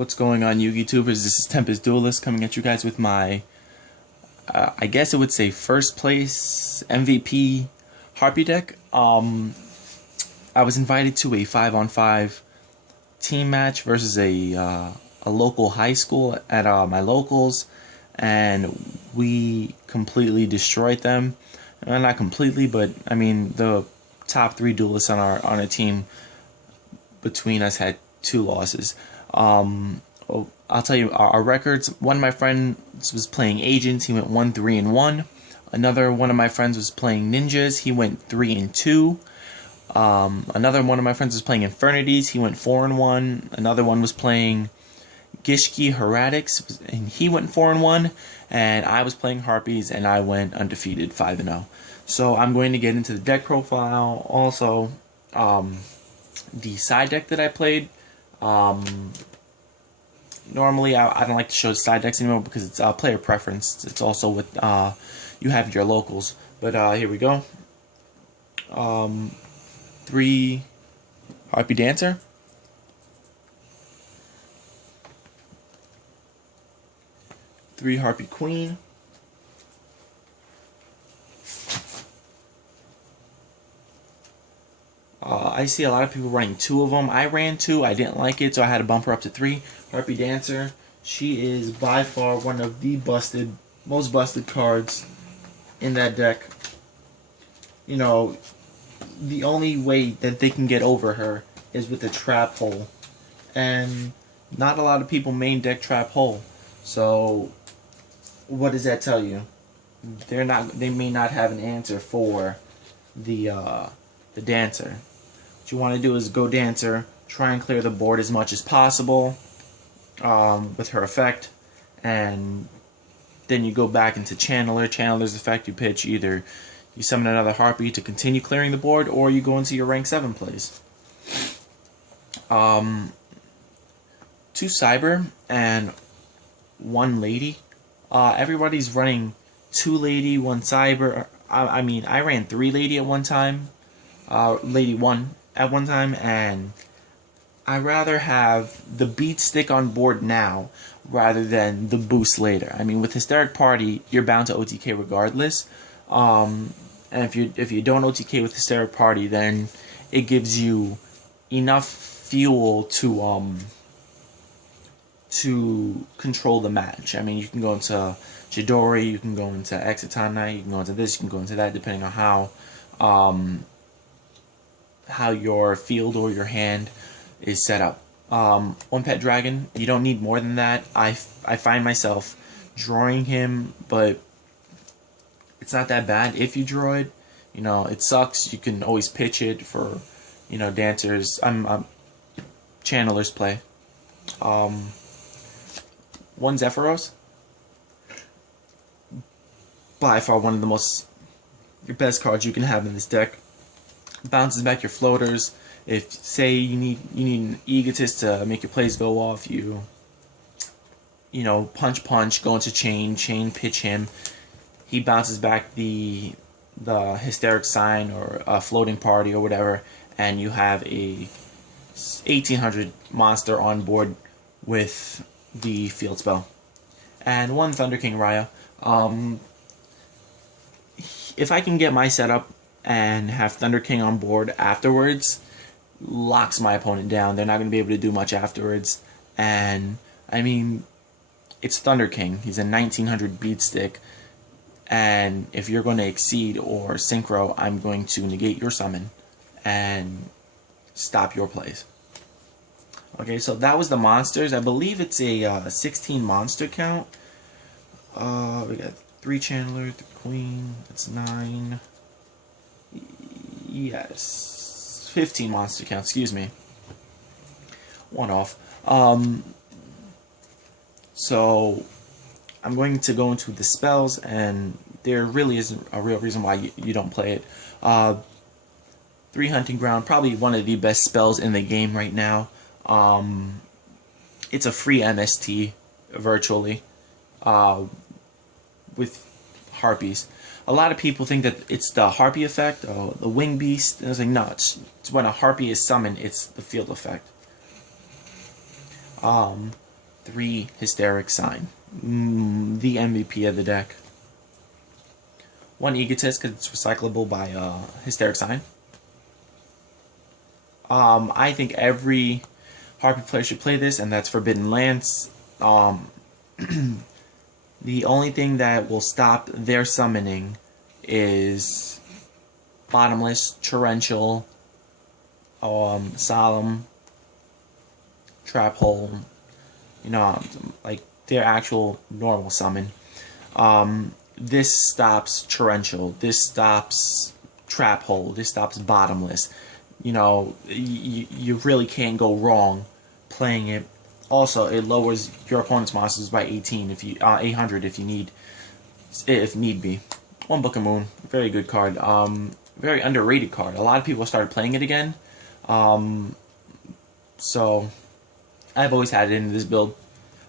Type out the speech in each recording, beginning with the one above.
What's going on, YouTubers? This is Tempest Duelist coming at you guys with my, I guess it would say first place MVP Harpie deck. I was invited to a 5-on-5 team match versus a local high school at my locals, and we completely destroyed them. Not completely, but I mean the top 3 duelists on our team between us had 2 losses. I'll tell you our records. One of my friends was playing Agents. He went 1-3-1. Another one of my friends was playing Ninjas. He went 3-2. Another one of my friends was playing Infernities. He went 4-1. Another one was playing Gishki Heretics, and he went 4-1. And I was playing Harpies, and I went undefeated 5-0. So I'm going to get into the deck profile. Also, the side deck that I played. Normally I don't like to show side decks anymore because it's player preference. It's also with you have your locals. But here we go. 3 Harpie Dancer, 3 Harpie Queen, I see a lot of people running 2 of them. I ran 2. I didn't like it, so I had to bump her up to 3. Harpie Dancer. She is by far one of the most busted cards in that deck. You know, the only way that they can get over her is with a trap hole, and not a lot of people main deck trap hole. So, what does that tell you? They may not have an answer for the Dancer. What you want to do is go Dancer, try and clear the board as much as possible with her effect, and then you go back into Channeler. Channeler's effect, you pitch either you summon another Harpie to continue clearing the board, or you go into your rank 7 plays. 2 Cyber and 1 Lady. Everybody's running 2 Lady, 1 Cyber. I mean, I ran 3 Lady at one time. Lady 1 at one time, and I rather have the beat stick on board now rather than the boost later. I mean, with Hysteric Party, you're bound to OTK regardless. And if you don't OTK with Hysteric Party, then it gives you enough fuel to control the match. I mean, you can go into Chidori, you can go into Exitana, you can go into this, you can go into that, depending on how your field or your hand is set up. 1 Pet Dragon, you don't need more than that. I find myself drawing him, but it's not that bad if you draw it. You know, it sucks. You can always pitch it for, you know, dancers. Channelers play. 1 Zephyros, by far one of your best cards you can have in this deck. Bounces back your floaters. If, say, you need an Egotist to make your plays go off, you know, punch, go into chain, pitch him. He bounces back the Hysteric Sign or a Floating Party or whatever, and you have a 1800 monster on board with the field spell. And 1 Thunder King Raya. If I can get my setup and have Thunder King on board afterwards, locks my opponent down. They're not going to be able to do much afterwards. And, I mean, it's Thunder King. He's a 1900 beat stick. And if you're going to exceed or synchro, I'm going to negate your summon and stop your plays. Okay, so that was the monsters. I believe it's a 16 monster count. We got 3 Channeler, 3 Queen. That's 9. Yes, 15 monster count, excuse me. 1 off. So I'm going to go into the spells, and there really isn't a real reason why you don't play it. 3 Hunting Ground, probably one of the best spells in the game right now. It's a free MST virtually with Harpies. A lot of people think that it's the Harpie effect, the Wing Beast. And I was like, no, it's when a Harpie is summoned, it's the field effect. 3 Hysteric Sign. The MVP of the deck. 1 Egotist because it's recyclable by Hysteric Sign. I think every Harpie player should play this, and that's Forbidden Lance. The only thing that will stop their summoning is Bottomless, Torrential, Solemn, Trap Hole, like their actual normal summon. This stops Torrential, this stops Trap Hole, this stops Bottomless. You really can't go wrong playing it. Also, it lowers your opponent's monsters by 800 if need be. 1 Book of Moon, very good card. Very underrated card. A lot of people started playing it again. So I've always had it in this build.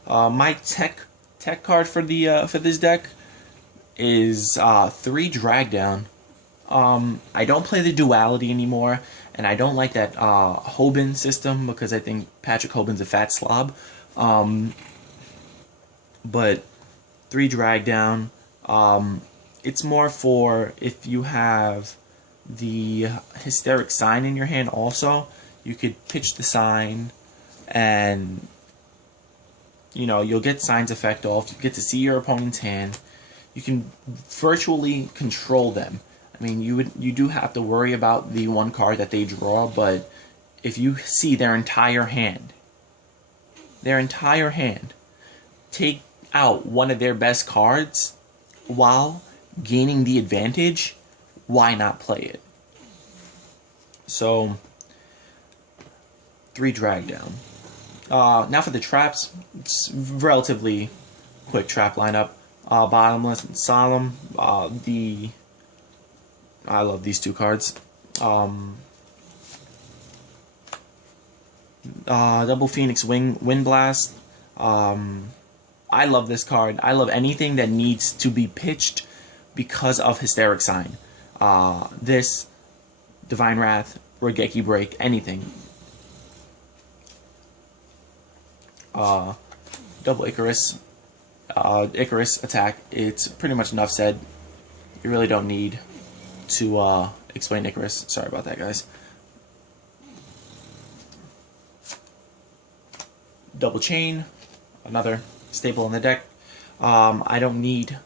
My tech card for this deck is 3 Drag Down. I don't play the duality anymore, and I don't like that Hoban system because I think Patrick Hoban's a fat slob. But 3 Drag Down. It's more for if you have the Hysteric Sign in your hand also. You could pitch the sign, and you'll get Sign's effect off. You get to see your opponent's hand. You can virtually control them. I mean, you do have to worry about the 1 card that they draw, but if you see their entire hand, take out one of their best cards while gaining the advantage, why not play it? So, 3 Drag Down. Now for the traps, it's relatively quick trap lineup. Bottomless and Solemn. I love these 2 cards. Double Phoenix Wind Blast. I love this card. I love anything that needs to be pitched because of Hysteric Sign. This, Divine Wrath, Regeki Break, anything. Double Icarus. Icarus attack. It's pretty much enough said. You really don't need to explain Icarus. Sorry about that, guys. Double Chain, another staple in the deck. I don't need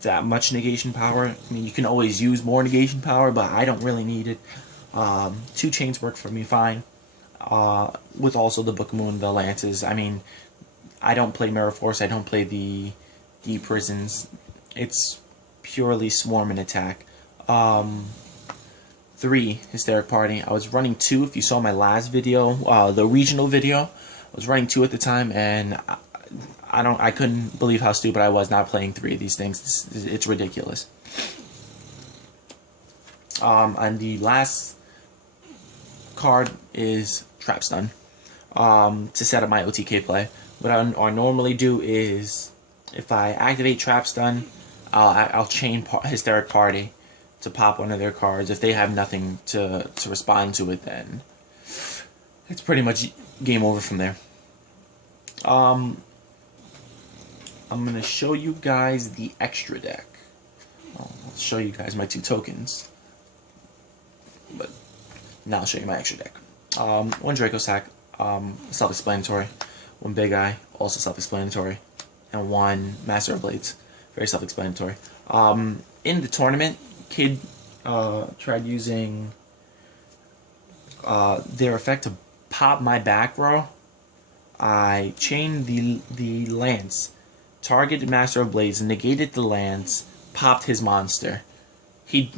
that much negation power. I mean, you can always use more negation power, but I don't really need it. 2 chains work for me fine. With also the Book of Moon, the Lances. I mean, I don't play Mirror Force. I don't play the Prisons. It's purely Swarm and attack. 3 Hysteric Party. I was running 2. If you saw my last video, the regional video, I was running 2 at the time, and I couldn't believe how stupid I was not playing 3 of these things. It's ridiculous. And the last card is Trap Stun, to set up my OTK play. What I normally do is, if I activate Trap Stun, I'll chain Hysteric Party to pop one of their cards. If they have nothing to respond to it, then it's pretty much game over from there. I'm going to show you guys the extra deck. I'll show you guys my 2 tokens. But now I'll show you my extra deck. 1 Draco Sack, self-explanatory. 1 Big Eye, also self-explanatory. And 1 Master of Blades, very self-explanatory. In the tournament, Kid tried using their effect to pop my back row. I chained the Lance, targeted Master of Blades, negated the Lance, popped his monster. He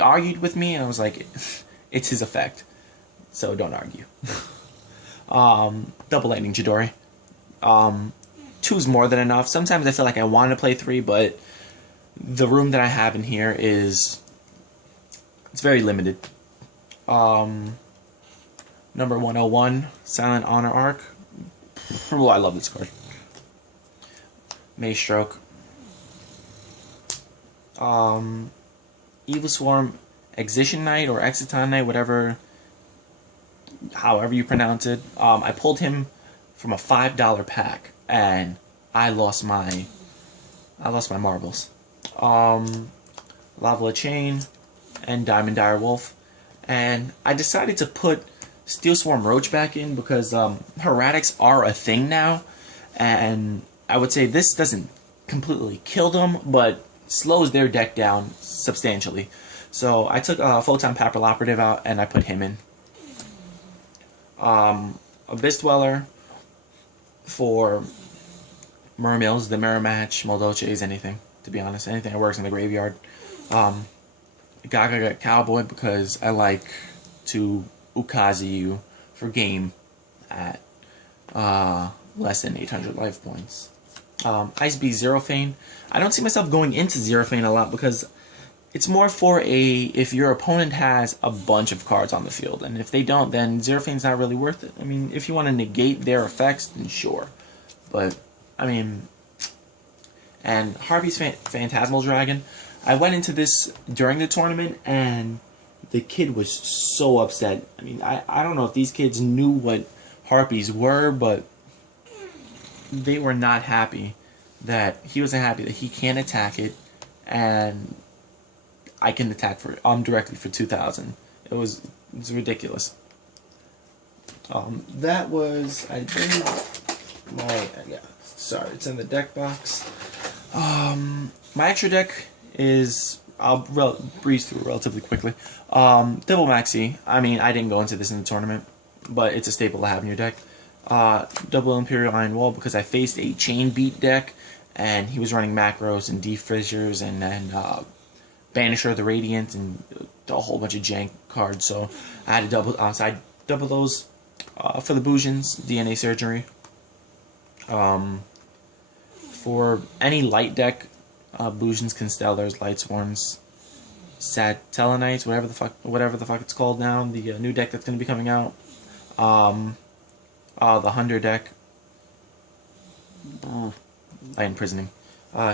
argued with me, and I was like, it's his effect, so don't argue. Double Lightning Chidori. 2's more than enough. Sometimes I feel like I want to play 3, but the room that I have in here it's very limited. Number 101, Silent Honor Arc. Oh, I love this card. Maze Stroke. Evil Swarm, Excitation Knight or Exciton Knight, however you pronounce it. I pulled him from a $5 pack, and I lost my marbles. Lava Chain and Diamond Dire Wolf, and I decided to put Steel Swarm Roach back in because Heretics are a thing now, and I would say this doesn't completely kill them, but slows their deck down substantially. So I took Photon Papal Operative out and I put him in. Abyss Dweller for Mermills, the Mirror Match, Moldoches, anything, to be honest. Anything that works in the graveyard. Gaga Cowboy because I like to Ukazi you for game at less than 800 life points. Ice Beast Zero Fane. I don't see myself going into Zero Fane a lot because it's more for if your opponent has a bunch of cards on the field, and if they don't, then Zero Fane's not really worth it. I mean, if you want to negate their effects, then sure. But, I mean, and Harpie's Phantasmal Dragon. I went into this during the tournament, and the kid was so upset. I mean, I don't know if these kids knew what Harpies were, but they were not happy that he wasn't happy that he can't attack it, and I can attack for directly for 2,000. It was ridiculous. That was, I think, sorry, it's in the deck box. My extra deck is, I'll breeze through relatively quickly. Double Maxi. I mean, I didn't go into this in the tournament, but it's a staple to have in your deck. Double Imperial Iron Wall because I faced a Chain Beat deck, and he was running macros and Deep Fissures and then Banisher of the Radiant and a whole bunch of jank cards. So I had to double those for the Boujins, DNA Surgery. For any light deck, Boujins, Constellars, Light Swarms, Satellanites, whatever the fuck it's called now, the new deck that's going to be coming out. The Hunter deck. Light Imprisoning.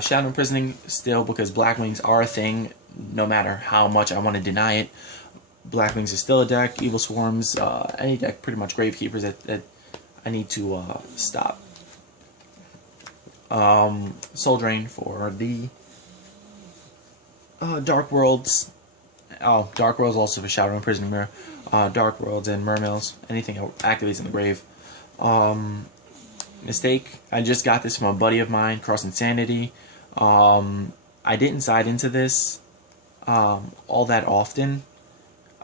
Shadow Imprisoning still because Blackwings are a thing, no matter how much I want to deny it. Blackwings is still a deck. Evil Swarms, any deck, pretty much Gravekeepers that I need to stop. Soul Drain for the Dark Worlds. Oh, Dark Worlds also for Shadow Imprisoning Mirror. Dark Worlds and Mermills. Anything that activates in the grave. Mistake. I just got this from a buddy of mine, Cross Insanity. I didn't side into this all that often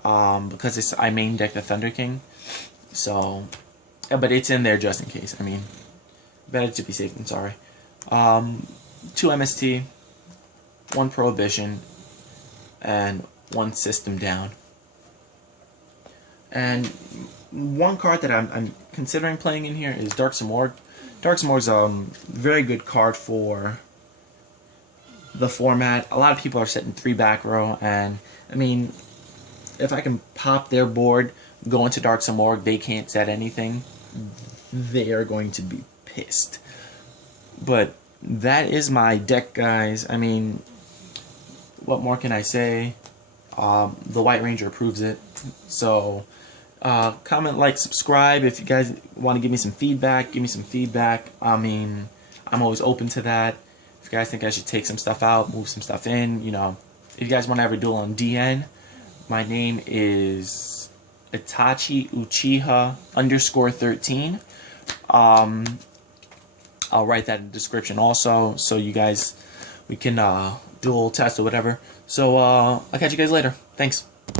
because I main deck the Thunder King. So, but it's in there just in case. I mean, better to be safe than sorry. 2 MST, 1 Prohibition, and 1 System Down. And one card that I'm considering playing in here is Darksome Org. Darksome Org's a very good card for the format. A lot of people are setting 3 back row, and I mean, if I can pop their board, go into Darksome Org, they can't set anything, they are going to be pissed. But that is my deck, guys. I mean, what more can I say? The White Ranger approves it. So, comment, like, subscribe. If you guys want to give me some feedback, give me some feedback. I mean, I'm always open to that. If you guys think I should take some stuff out, move some stuff in, you know. If you guys want to have a duel on DN, my name is Itachi Uchiha _13. I'll write that in the description also, so you guys, we can dual test or whatever. So I'll catch you guys later. Thanks.